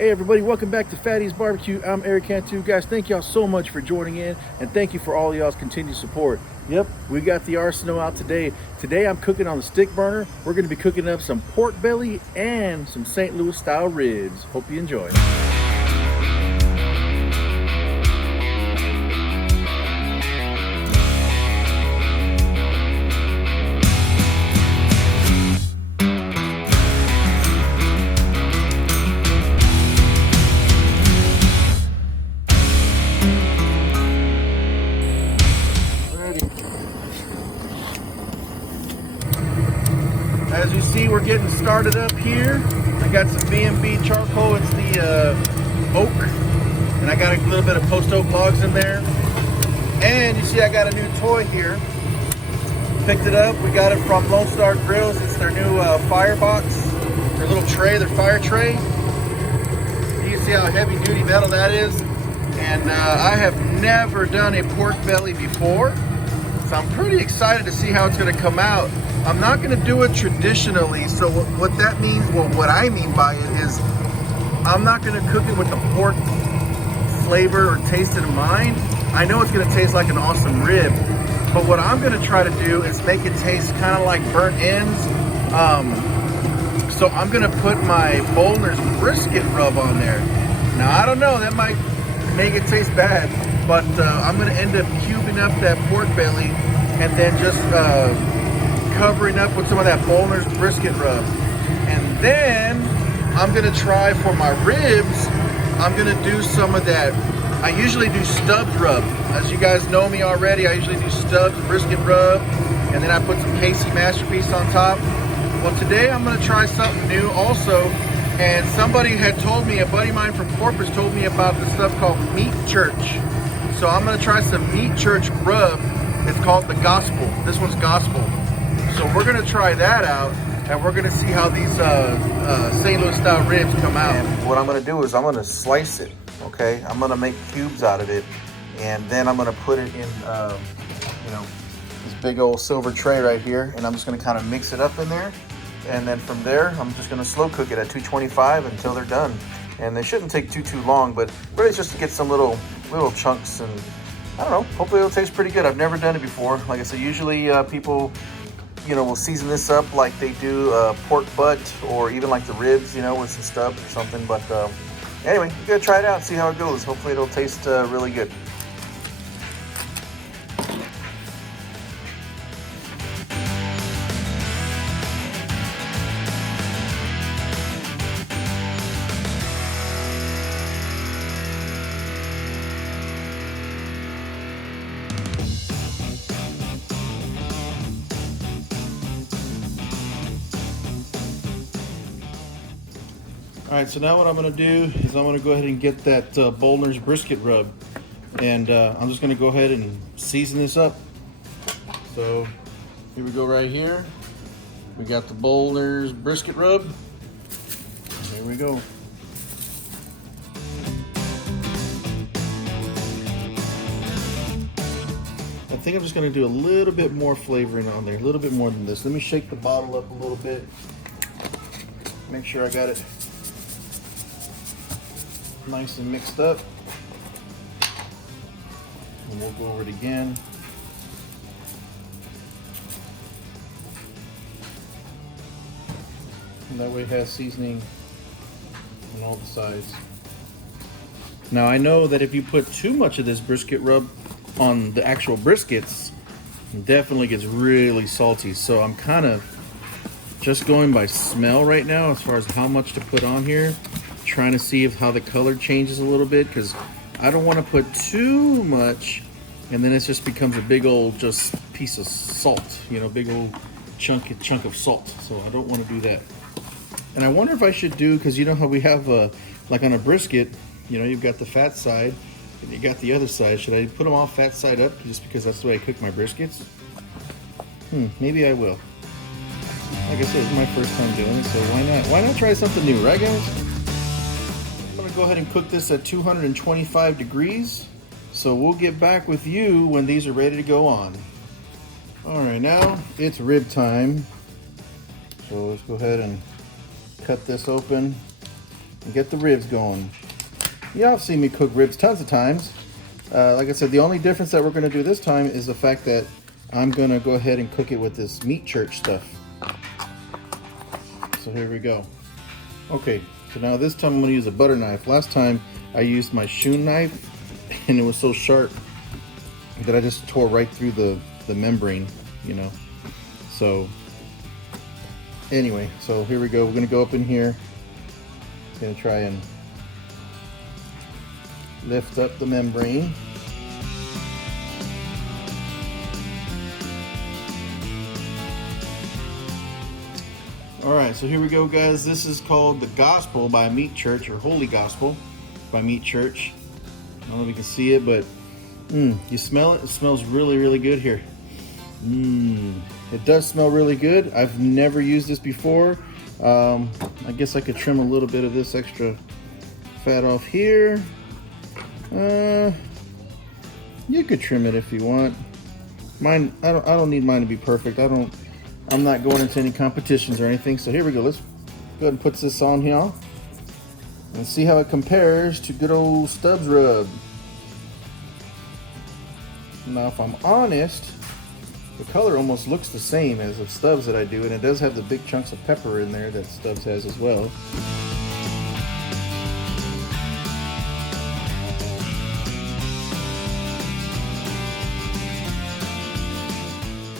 Hey everybody, welcome back to Fatty's Barbecue. I'm Eric Cantu. Guys, thank y'all so much for joining in, and thank you for all y'all's continued support. Yep, we got the arsenal out today. Today I'm cooking on the stick burner. We're gonna be cooking up some pork belly and some St. Louis style ribs. Hope you enjoy. As you see, we're getting started up here. I got some B&B charcoal. It's the oak, and I got a little bit of post oak logs in there. And you see, I got a new toy here. Picked it up. We got it from Lone Star Grillz. It's their new firebox, their little tray, their fire tray. You can see how heavy duty metal that is. And I have never done a pork belly before, so I'm pretty excited to see how it's going to come out. I'm not going to do it traditionally, so what that means, well, what I mean by it is I'm not going to cook it with the pork flavor or taste in mind. I know it's going to taste like an awesome rib, but what I'm going to try to do is make it taste kind of like burnt ends. So I'm going to put my Bollner's brisket rub on there. Now, I don't know, that might make it taste bad, but I'm going to end up cubing up that pork belly and then just covering up with some of that Bollner's brisket rub. And then I'm gonna try for my ribs, I'm gonna do some of that. I usually do Stubs Rub. As you guys know me already, I usually do Stubs brisket rub, and then I put some Casey Masterpiece on top. Well, today I'm gonna try something new also, and somebody had told me, a buddy of mine from Corpus told me about this stuff called Meat Church. So I'm gonna try some Meat Church rub. It's called the Gospel. This one's Gospel. So we're gonna try that out, and we're gonna see how these St. Louis style ribs come out. And what I'm gonna do is I'm gonna slice it, okay? I'm gonna make cubes out of it, and then I'm gonna put it in, this big old silver tray right here, and I'm just gonna kind of mix it up in there. And then from there, I'm just gonna slow cook it at 225 until they're done. And they shouldn't take too long, but really it's just to get some little chunks, and I don't know, hopefully it'll taste pretty good. I've never done it before. Like I said, usually people, we'll season this up like they do pork butt, or even like the ribs, with some stubs or something. But anyway, you gotta try it out and see how it goes. Hopefully it'll taste really good. All right, so now what I'm gonna do is I'm gonna go ahead and get that Bollner's brisket rub, and I'm just gonna go ahead and season this up. So here we go right here. We got the Bollner's brisket rub. Here we go. I think I'm just gonna do a little bit more flavoring on there, a little bit more than this. Let me shake the bottle up a little bit. Make sure I got it nice and mixed up, and we'll go over it again. And that way it has seasoning on all the sides. Now I know that if you put too much of this brisket rub on the actual briskets, it definitely gets really salty. So I'm kind of just going by smell right now as far as how much to put on here, trying to see how the color changes a little bit, because I don't want to put too much and then it just becomes a big old just piece of salt, big old chunk of salt. So I don't want to do that. And I wonder if I should do, because you know how we have like on a brisket, you've got the fat side and you got the other side. Should I put them all fat side up just because that's the way I cook my briskets? Maybe I will. Like I said, it's my first time doing it, so why not? Why not try something new, right guys? I'm gonna go ahead and cook this at 225 degrees. So we'll get back with you when these are ready to go on. All right, now it's rib time. So let's go ahead and cut this open. and get the ribs going. Y'all have seen me cook ribs tons of times. Like I said, the only difference that we're going to do this time is the fact that I'm going to go ahead and cook it with this meat church stuff. So here we go. Okay, so now this time I'm going to use a butter knife. Last time I used my Shun knife and it was so sharp that I just tore right through the membrane, you know. So anyway, so here we go. We're going to go up in here. Going to try and lift up the membrane. Alright, so here we go, guys. This is called The Gospel by Meat Church, or Holy Gospel by Meat Church. I don't know if you can see it, but you smell it? It smells really, really good here. It does smell really good. I've never used this before. I guess I could trim a little bit of this extra fat off here. You could trim it if you want. Mine, I don't need mine to be perfect. I'm not going into any competitions or anything. So here we go. Let's go ahead and put this on here and see how it compares to good old Stubs Rub. Now, if I'm honest, the color almost looks the same as the Stubs that I do, and it does have the big chunks of pepper in there that Stubs has as well.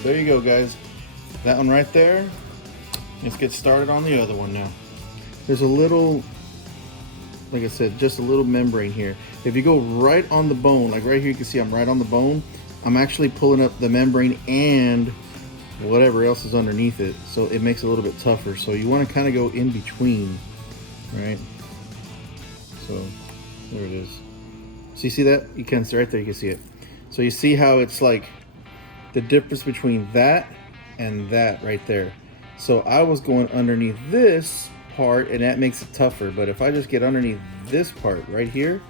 There you go, guys. That one right there. Let's get started on the other one now. There's a little, like I said, just a little membrane here. If you go right on the bone, like right here, you can see I'm right on the bone. I'm actually pulling up the membrane and whatever else is underneath it, so it makes it a little bit tougher. So you want to kind of go in between, right? So there it is. So you see that? You can see right there, you can see it. So you see how it's like the difference between that and that right there. So I was going underneath this part and that makes it tougher, but if I just get underneath this part right here,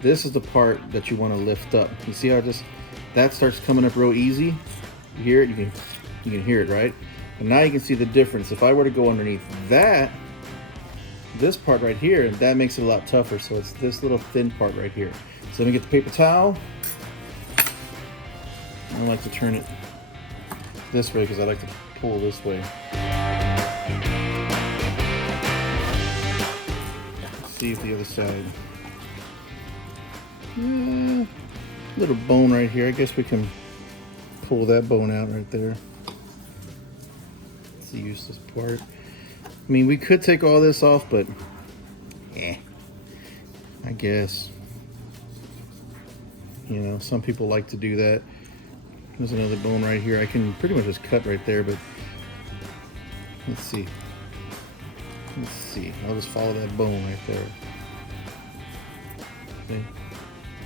this is the part that you want to lift up. You see how that starts coming up real easy? You hear it? You can hear it, right? And now you can see the difference. If I were to go underneath that, this part right here, that makes it a lot tougher. So it's this little thin part right here. So let me get the paper towel. I like to turn it this way because I like to pull this way. Let's see if the other side. Little bone right here. I guess we can pull that bone out right there. It's the useless part. I mean, we could take all this off, but I guess, you know, some people like to do that. There's another bone right here. I can pretty much just cut right there, but let's see. Let's see. I'll just follow that bone right there. Okay.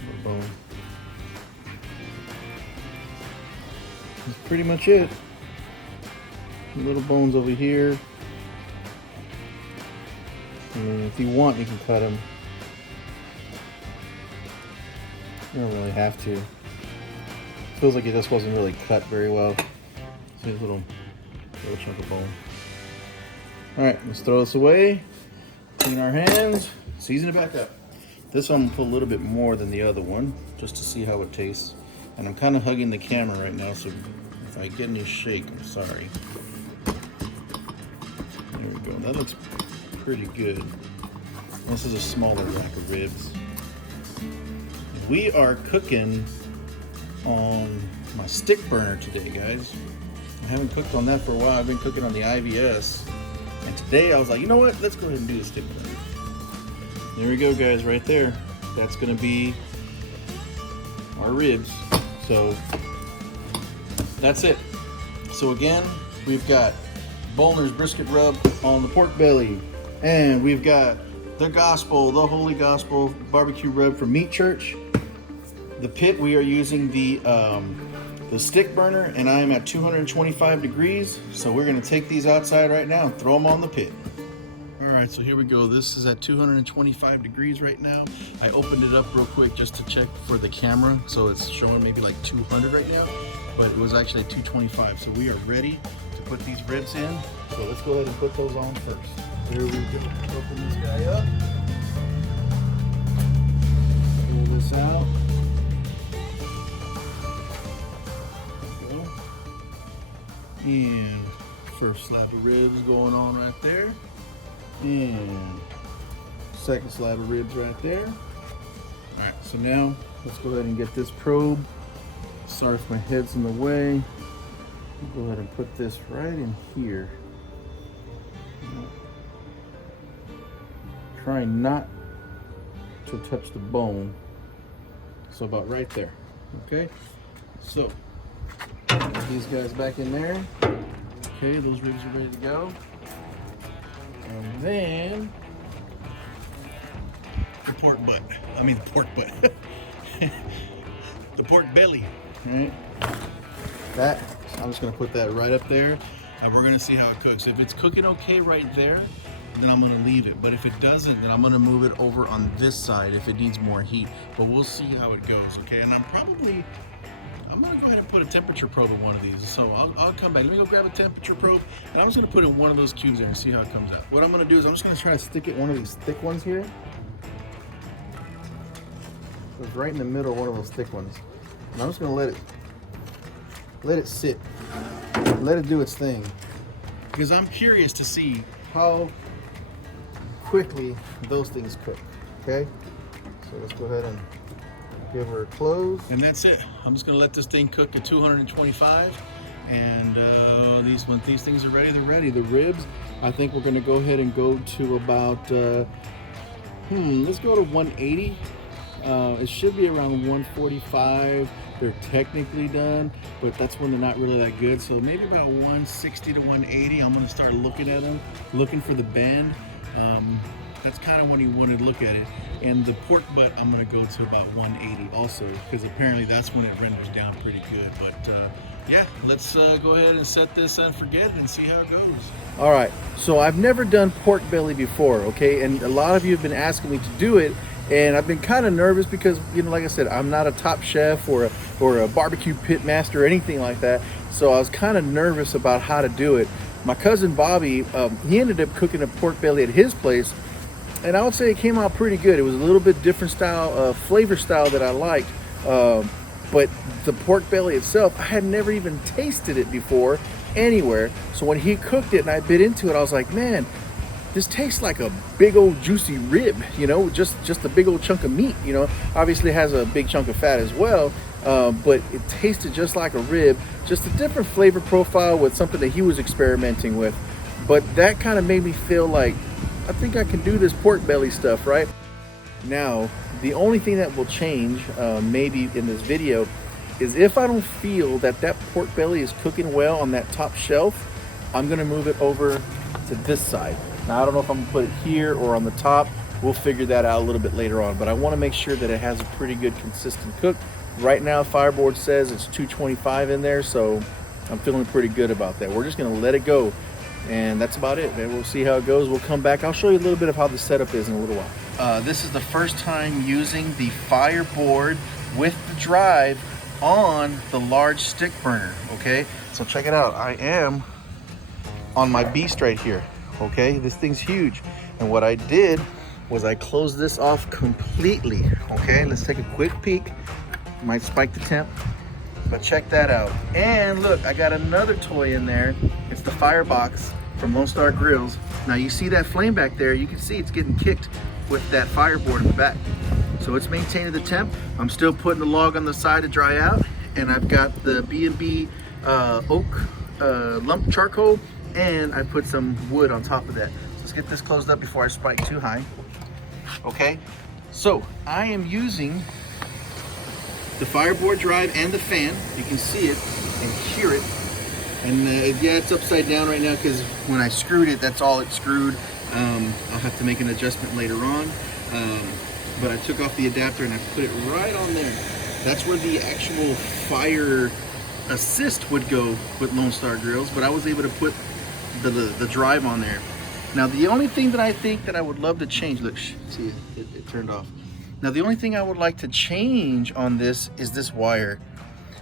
Little bone. That's pretty much it. Little bones over here. And if you want, you can cut them. You don't really have to. Feels like it just wasn't really cut very well. See a little chunk of bone. All right, let's throw this away. Clean our hands. Season it back up. This one I'm gonna put a little bit more than the other one, just to see how it tastes. And I'm kind of hugging the camera right now, so if I get any shake, I'm sorry. There we go. That looks pretty good. This is a smaller rack of ribs. We are cooking on my stick burner today, guys. I haven't cooked on that for a while. I've been cooking on the IVS, and today I was like, you know what, let's go ahead and do the stick burner. There we go, guys, right there. That's gonna be our ribs. So that's it. So again, we've got Bollner's brisket rub on the pork belly, and we've got the gospel, the Holy Gospel barbecue rub from Meat Church. The pit, we are using the stick burner, and I am at 225 degrees. So we're gonna take these outside right now and throw them on the pit. All right, so here we go. This is at 225 degrees right now. I opened it up real quick just to check for the camera. So it's showing maybe like 200 right now, but it was actually 225. So we are ready to put these ribs in. So let's go ahead and put those on first. Here we go, open this guy up. First slab of ribs going on right there. And second slab of ribs right there. All right, so now let's go ahead and get this probe. Sorry if my head's in the way. Go ahead and put this right in here. Trying not to touch the bone. So about right there. Okay, so put these guys back in there. Okay, those ribs are ready to go. And then the pork butt. I mean the pork butt. The pork belly. All right. That, I'm just gonna put that right up there, and we're gonna see how it cooks. If it's cooking okay right there, then I'm gonna leave it. But if it doesn't, then I'm gonna move it over on this side if it needs more heat. But we'll see how it goes, okay? And I'm gonna go ahead and put a temperature probe in one of these. So I'll come back. Let me go grab a temperature probe, and I'm just gonna put it in one of those cubes there and see how it comes out. What I'm gonna do is I'm just gonna try to stick it in one of these thick ones here. So it's right in the middle of one of those thick ones. And I'm just gonna let it sit, let it do its thing, because I'm curious to see how quickly those things cook. Okay, so let's go ahead and give her a close, and that's it. I'm just gonna let this thing cook at 225, and these things are ready, they're ready. The ribs, I think we're gonna go ahead and go to about let's go to 180. It should be around 145. They're technically done, but that's when they're not really that good. So maybe about 160 to 180. I'm gonna start looking at them, looking for the bend. That's kind of when you want to look at it. And the pork butt, I'm gonna go to about 180 also, because apparently that's when it renders down pretty good. But yeah, let's go ahead and set this and forget it and see how it goes. All right, so I've never done pork belly before, okay? And a lot of you have been asking me to do it. And I've been kind of nervous because, you know, like I said, I'm not a top chef or a barbecue pit master or anything like that. So I was kind of nervous about how to do it. My cousin Bobby, he ended up cooking a pork belly at his place, and I would say it came out pretty good. It was a little bit different style, flavor style that I liked. But the pork belly itself, I had never even tasted it before anywhere. So when he cooked it and I bit into it, I was like, man, this tastes like a big old juicy rib, you know, just a big old chunk of meat, you know. Obviously it has a big chunk of fat as well, but it tasted just like a rib, just a different flavor profile with something that he was experimenting with. But that kind of made me feel like, I think I can do this pork belly stuff, right? Now, the only thing that will change maybe in this video is if I don't feel that pork belly is cooking well on that top shelf, I'm gonna move it over to this side. Now, I don't know if I'm gonna put it here or on the top. We'll figure that out a little bit later on, but I wanna make sure that it has a pretty good consistent cook. Right now, Fireboard says it's 225 in there, so I'm feeling pretty good about that. We're just gonna let it go, and that's about it, man. We'll see how it goes. We'll come back. I'll show you a little bit of how the setup is in a little while. This is the first time using the Fireboard with the drive on the large stick burner, okay? So check it out. I am on my beast right here. Okay, this thing's huge, and what I did was I closed this off completely. Okay, let's take a quick peek. Might spike the temp, but check that out. And look, I got another toy in there. It's the Firebox from Lone Star Grillz. Now you see that flame back there, you can see it's getting kicked with that Fireboard in the back. So it's maintaining the temp. I'm still putting the log on the side to dry out, and I've got the B&B oak lump charcoal, and I put some wood on top of that. Let's get this closed up before I spike too high. Okay, so I am using the Fireboard Drive and the fan. You can see it and hear it. And yeah, it's upside down right now because when I screwed it, that's all it screwed. I'll have to make an adjustment later on. But I took off the adapter and I put it right on there. That's where the actual fire assist would go with Lone Star Grillz, but I was able to put the drive on there. Now the only thing that I think that I would love to change, look, see it turned off. Now the only thing I would like to change on this is this wire.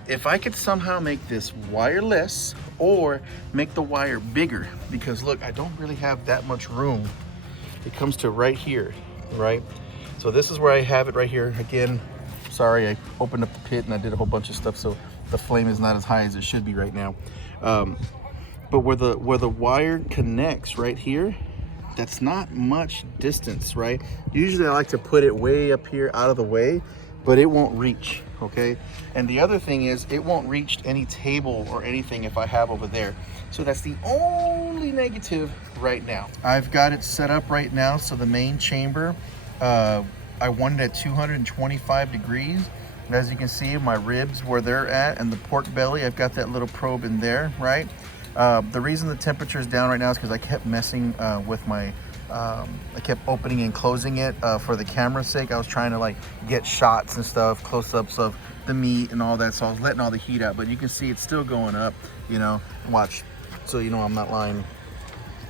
If I could somehow make this wireless or make the wire bigger, because look, I don't really have that much room. It comes to right here, right? So this is where I have it right here. Again, sorry, I opened up the pit and I did a whole bunch of stuff, so the flame is not as high as it should be right now. but where the wire connects right here, that's not much distance, right? Usually I like to put it way up here out of the way, but it won't reach, okay? And the other thing is it won't reach any table or anything if I have over there. So that's the only negative right now. I've got it set up right now, so the main chamber, I want it at 225 degrees. And as you can see, my ribs where they're at and the pork belly, I've got that little probe in there, right? The reason the temperature is down right now is because I kept messing with my, I kept opening and closing it for the camera's sake. I was trying to like get shots and stuff, close-ups of the meat and all that. So I was letting all the heat out, but you can see it's still going up, you know, watch. So, you know, I'm not lying.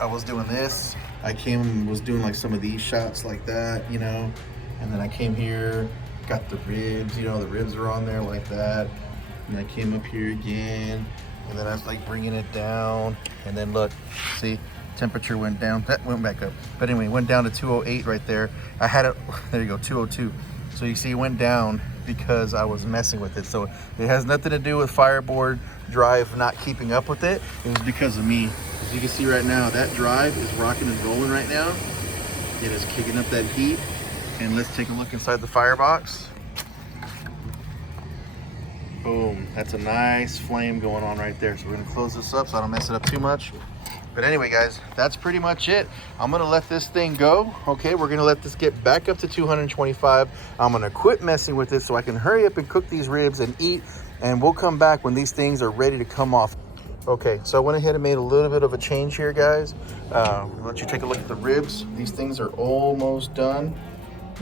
I was doing this. I came and was doing like some of these shots like that, you know, and then I came here, got the ribs, you know, the ribs are on there like that. And I came up here again. And then I was like bringing it down, and then look, see, temperature went down, that went back up. But anyway, it went down to 208 right there. I had it, there you go, 202. So you see it went down because I was messing with it. So it has nothing to do with Fireboard Drive not keeping up with it. It was because of me. As you can see right now, that drive is rocking and rolling right now. It is kicking up that heat. And let's take a look inside the firebox. Boom, that's a nice flame going on right there. So we're gonna close this up so I don't mess it up too much. But anyway, guys, that's pretty much it. I'm gonna let this thing go, okay? We're gonna let this get back up to 225. I'm gonna quit messing with it so I can hurry up and cook these ribs and eat, and we'll come back when these things are ready to come off. Okay, so I went ahead and made a little bit of a change here, guys. I'll let you take a look at the ribs. These things are almost done.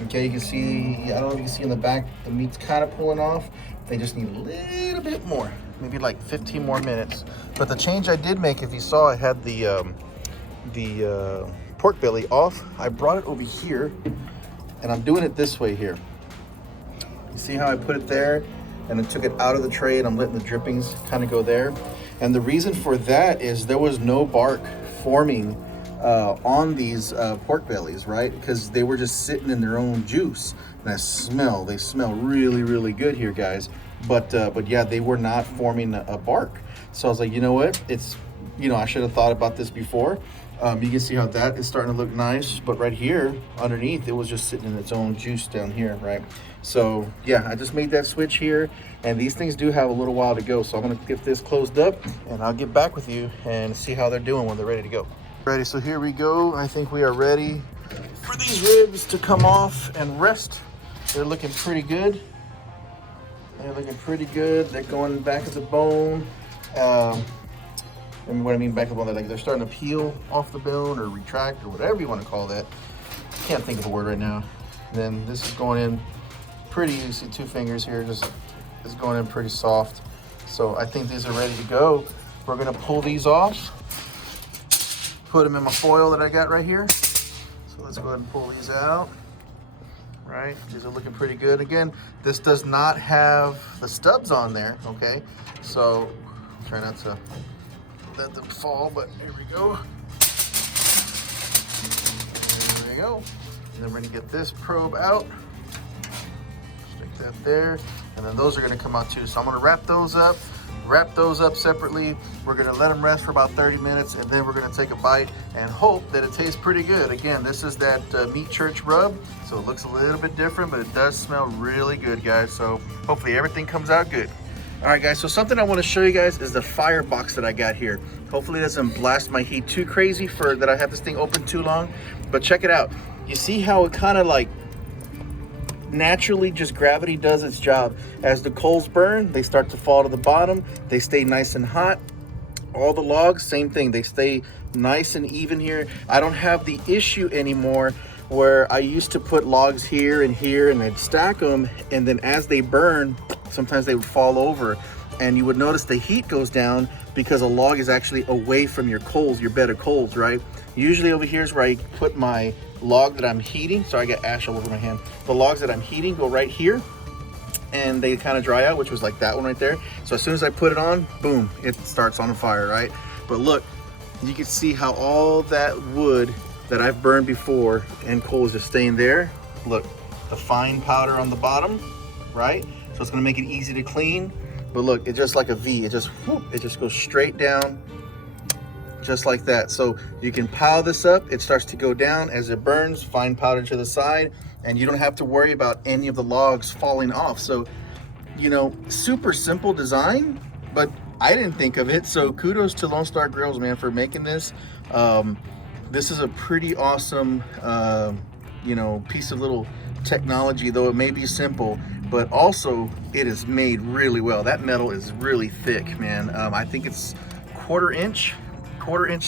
Okay, you can see, I don't know if you can see in the back, the meat's kind of pulling off. They just need a little bit more, maybe like 15 more minutes. But the change I did make, if you saw, I had the pork belly off. I brought it over here, and I'm doing it this way here. You see how I put it there, and then took it out of the tray, and I'm letting the drippings kind of go there. And the reason for that is there was no bark forming on these pork bellies, right? Because they were just sitting in their own juice. And they smell really, really good here, guys. But yeah, they were not forming a bark. So I was like, you know what? It's, you know, I should have thought about this before. You can see how that is starting to look nice, but right here underneath, it was just sitting in its own juice down here, right? So yeah, I just made that switch here, and these things do have a little while to go. So I'm gonna get this closed up, and I'll get back with you and see how they're doing when they're ready to go. Ready, so here we go. I think we are ready for these ribs to come off and rest. They're looking pretty good. They're looking pretty good. They're going back of the bone. And what I mean back of the bone, like they're starting to peel off the bone or retract or whatever you want to call that. Can't think of a word right now. And then this is going in pretty, you see 2 fingers here, just it's going in pretty soft. So I think these are ready to go. We're gonna pull these off, put them in my foil that I got right here. So let's go ahead and pull these out. Right, these are looking pretty good. Again, this does not have the stubs on there, okay? So try not to let them fall, but here we go. There we go. And then we're gonna get this probe out. Stick that there. And then those are gonna come out too. So I'm gonna wrap those up separately. We're gonna let them rest for about 30 minutes, and then we're gonna take a bite and hope that it tastes pretty good. Again, this is that meat church rub, so it looks a little bit different, but it does smell really good, guys. So hopefully everything comes out good. All right, guys, so something I wanna show you guys is the firebox that I got here. Hopefully it doesn't blast my heat too crazy for that I have this thing open too long, but check it out. You see how it kind of like naturally just gravity does its job. As the coals burn, they start to fall to the bottom. They stay nice and hot. All the logs, same thing. They stay nice and even here. I don't have the issue anymore where I used to put logs here and I'd stack them, and then as they burn, sometimes they would fall over, and you would notice the heat goes down because a log is actually away from your coals, your bed of coals, right? Usually over here is where I put my log that I'm heating. So I got ash all over my hand. The logs that I'm heating go right here, and they kind of dry out, which was like that one right there. So as soon as I put it on, boom, it starts on fire, right? But look, you can see how all that wood that I've burned before and coals just staying there. Look, the fine powder on the bottom, right? So it's gonna make it easy to clean. But look, it's just like a V. It just goes straight down, just like that. So you can pile this up, it starts to go down as it burns, fine powder to the side, and you don't have to worry about any of the logs falling off. So, you know, super simple design, but I didn't think of it. So kudos to Lone Star Grillz, man, for making this. This is a pretty awesome, you know, piece of little technology, though it may be simple, but also it is made really well. That metal is really thick, man. I think it's quarter inch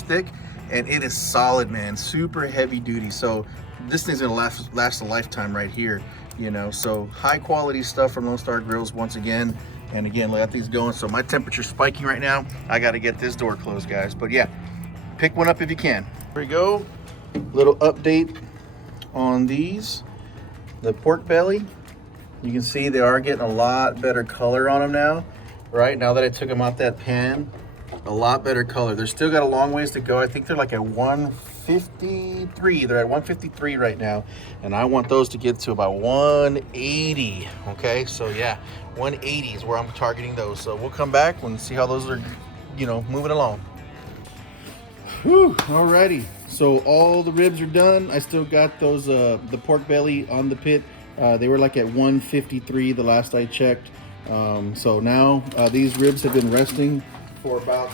thick, and it is solid, man. Super heavy duty. So this thing's gonna last a lifetime right here, you know. So high quality stuff from Lone Star Grillz once again. And again, look at these going. So my temperature's spiking right now. I got to get this door closed, guys. But yeah, pick one up if you can. Here we go. Little update on these. The pork belly. You can see they are getting a lot better color on them now. Right now that I took them out that pan, a lot better color. They're still got a long ways to go. I think they're like at 153. They're at 153 right now, and I want those to get to about 180. Okay, so yeah, 180 is where I'm targeting those. So we'll come back and see how those are, you know, moving along. Whew, alrighty. So all the ribs are done. I still got those the pork belly on the pit. They were like at 153 the last I checked. So now these ribs have been resting for about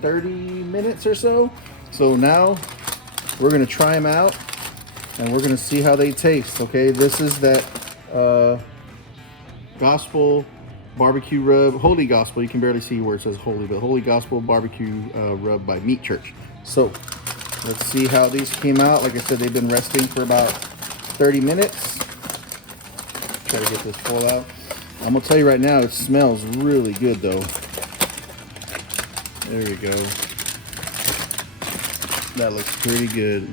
30 minutes or so. So now we're gonna try them out and we're gonna see how they taste. Okay, this is that Gospel barbecue rub, Holy Gospel. You can barely see where it says Holy, but Holy Gospel barbecue rub by Meat Church. So let's see how these came out. Like I said, they've been resting for about 30 minutes. Try to get this full out. I'm gonna tell you right now, it smells really good though. There you go. That looks pretty good.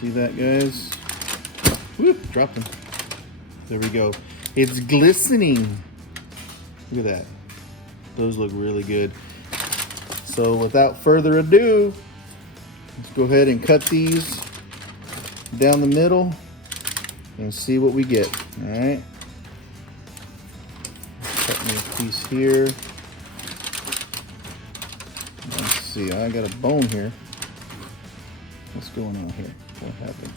See that, guys? Whoop, dropped them. There we go. It's glistening. Look at that. Those look really good. So without further ado, let's go ahead and cut these down the middle and see what we get. All right. Cut me a piece here. Let's see, I got a bone here. What's going on here? What happened?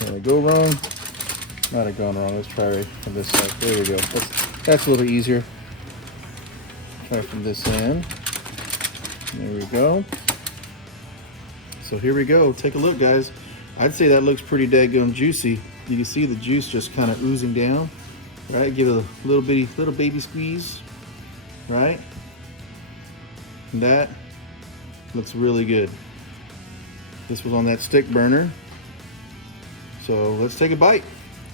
Did I go wrong? Might have gone wrong. Let's try right from this side. There we go. That's a little easier. Try from this end. There we go. So here we go. Take a look, guys. I'd say that looks pretty daggone juicy. You can see the juice just kind of oozing down. Right? Give it a little baby squeeze. Right? And that looks really good. This was on that stick burner. So let's take a bite.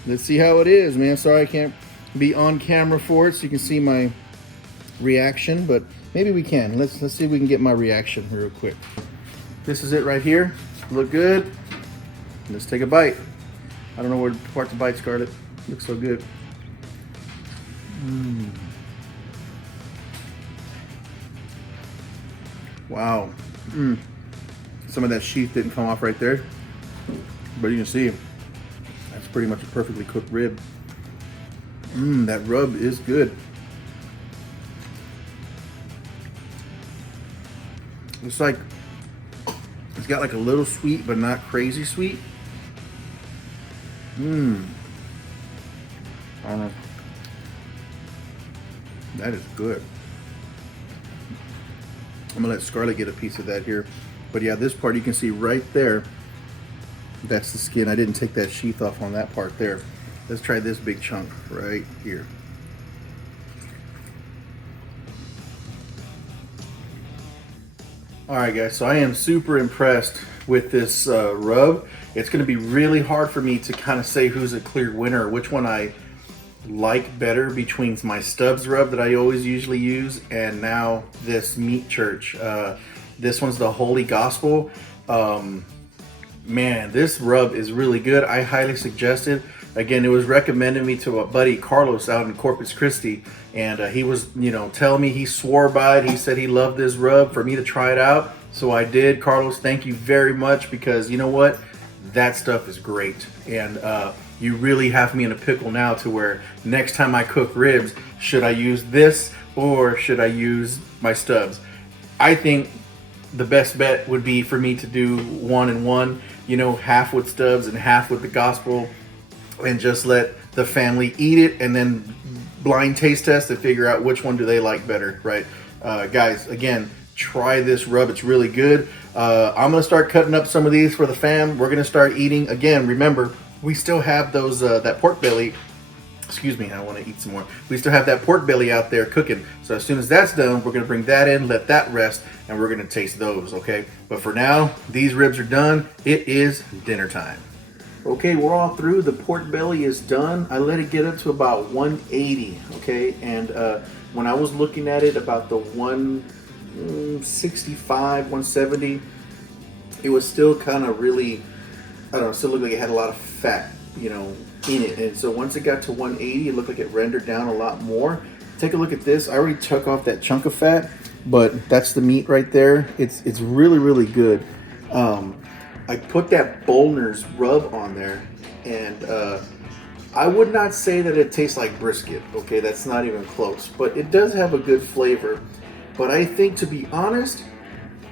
Let's see how it is, man. Sorry I can't be on camera for it so you can see my reaction, but maybe we can. Let's see if we can get my reaction real quick. This is it right here. Look good. Let's take a bite. I don't know where part to bite, Scarlett. Looks so good. Wow. Some of that sheath didn't come off right there, but you can see that's pretty much a perfectly cooked rib. That rub is good. It's like, it's got like a little sweet, but not crazy sweet. I don't know. That is good. I'm gonna let Scarlett get a piece of that here. But yeah, this part you can see right there. That's the skin. I didn't take that sheath off on that part there. Let's try this big chunk right here. All right, guys, so I am super impressed with this rub. It's gonna be really hard for me to kind of say who's a clear winner, which one I like better between my Stubs Rub that I always usually use and now this Meat Church. This one's the Holy Gospel. Man, this rub is really good. I highly suggest it. Again, it was recommended me to a buddy, Carlos, out in Corpus Christi, and he was, you know, telling me he swore by it. He said he loved this rub for me to try it out. So I did. Carlos, thank you very much, because you know what? That stuff is great. And you really have me in a pickle now to where next time I cook ribs, should I use this or should I use my Stubs? I think the best bet would be for me to do 1 and 1, you know, half with Stubs and half with the Gospel, and just let the family eat it and then blind taste test to figure out which one do they like better, right? Guys, again, try this rub. It's really good. I'm gonna start cutting up some of these for the fam. We're gonna start eating. Again, remember, we still have those that pork belly. Excuse me, I want to eat some more. We still have that pork belly out there cooking. So as soon as that's done, we're gonna bring that in, let that rest, and we're gonna taste those, okay? But for now, these ribs are done. It is dinner time. Okay, we're all through. The pork belly is done. I let it get up to about 180, okay? And when I was looking at it, about the 165, 170, it was still kind of really, I don't know, still looked like it had a lot of fat, you know, in it. And so once it got to 180, it looked like it rendered down a lot more. Take a look at this. I already took off that chunk of fat, but that's the meat right there. It's really, really good. I put that Bollner's rub on there, and I would not say that it tastes like brisket, okay? That's not even close, but it does have a good flavor. But I think, to be honest,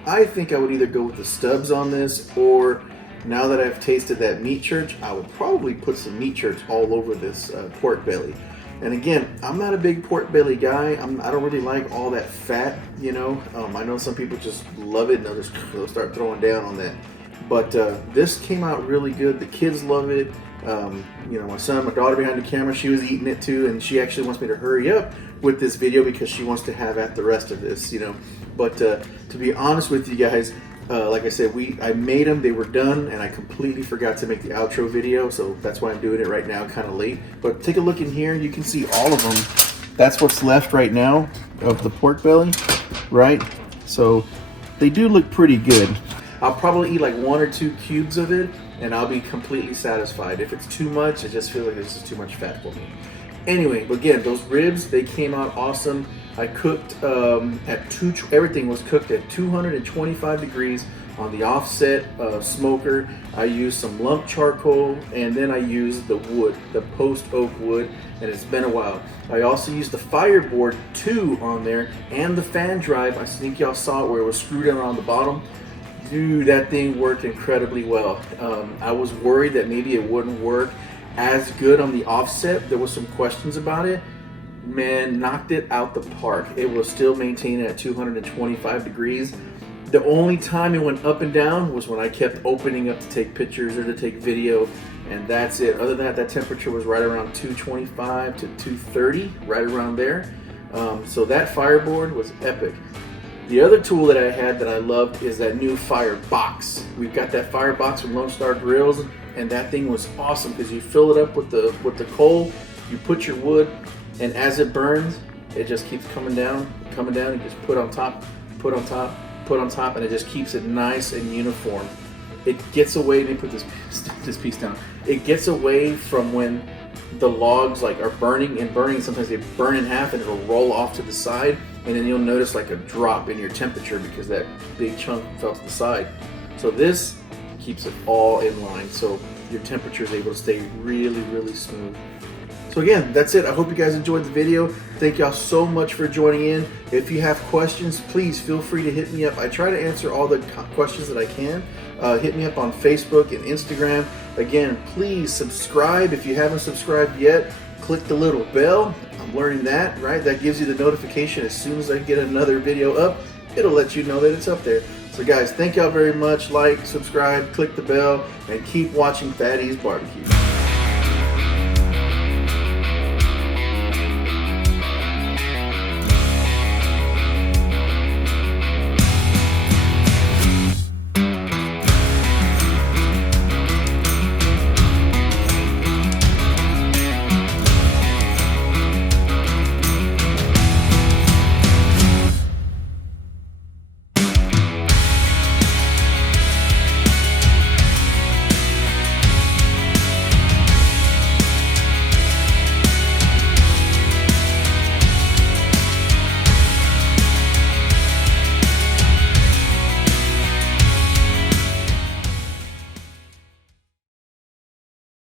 I think I would either go with the Stubs on this, or now that I've tasted that meat church, I would probably put some meat church all over this pork belly. And again, I'm not a big pork belly guy. I don't really like all that fat, you know. I know some people just love it and they'll start throwing down on that. But this came out really good. The kids love it. You know, my daughter behind the camera, she was eating it too, and she actually wants me to hurry up with this video because she wants to have at the rest of this, you know. But to be honest with you guys, like I said, I made them, they were done, and I completely forgot to make the outro video, so that's why I'm doing it right now, kind of late. But take a look in here, you can see all of them. That's what's left right now of the pork belly, right? So they do look pretty good. I'll probably eat like 1 or 2 cubes of it, and I'll be completely satisfied. If it's too much, I just feel like this is too much fat for me. Anyway, again, those ribs, they came out awesome. I cooked everything was cooked at 225 degrees on the offset smoker. I used some lump charcoal, and then I used the wood, the post oak wood, and it's been a while. I also used the Fireboard 2 on there, and the fan drive. I think y'all saw it where it was screwed in on the bottom. Dude, that thing worked incredibly well. I was worried that maybe it wouldn't work as good on the offset. There was some questions about it. Man, knocked it out the park. It was still maintained at 225 degrees. The only time it went up and down was when I kept opening up to take pictures or to take video, and that's it. Other than that, that temperature was right around 225 to 230, right around there. So that Fireboard was epic. The other tool that I had that I loved is that new Firebox. We've got that Firebox from Lone Star Grillz, and that thing was awesome because you fill it up with the coal, you put your wood, and as it burns, it just keeps coming down. You just put on top, put on top, put on top, and it just keeps it nice and uniform. It gets away. Let me put this piece down. It gets away from when the logs like are burning. Sometimes they burn in half and it'll roll off to the side, and then you'll notice like a drop in your temperature because that big chunk fell to the side. So this keeps it all in line, so your temperature is able to stay really, really smooth. So again, that's it. I hope you guys enjoyed the video. Thank y'all so much for joining in. If you have questions, please feel free to hit me up. I try to answer all the questions that I can. Hit me up on Facebook and Instagram. Again, please subscribe. If you haven't subscribed yet, click the little bell. I'm learning that, right? That gives you the notification as soon as I get another video up. It'll let you know that it's up there. So guys, thank y'all very much. Like, subscribe, click the bell, and keep watching Fatty's BBQ.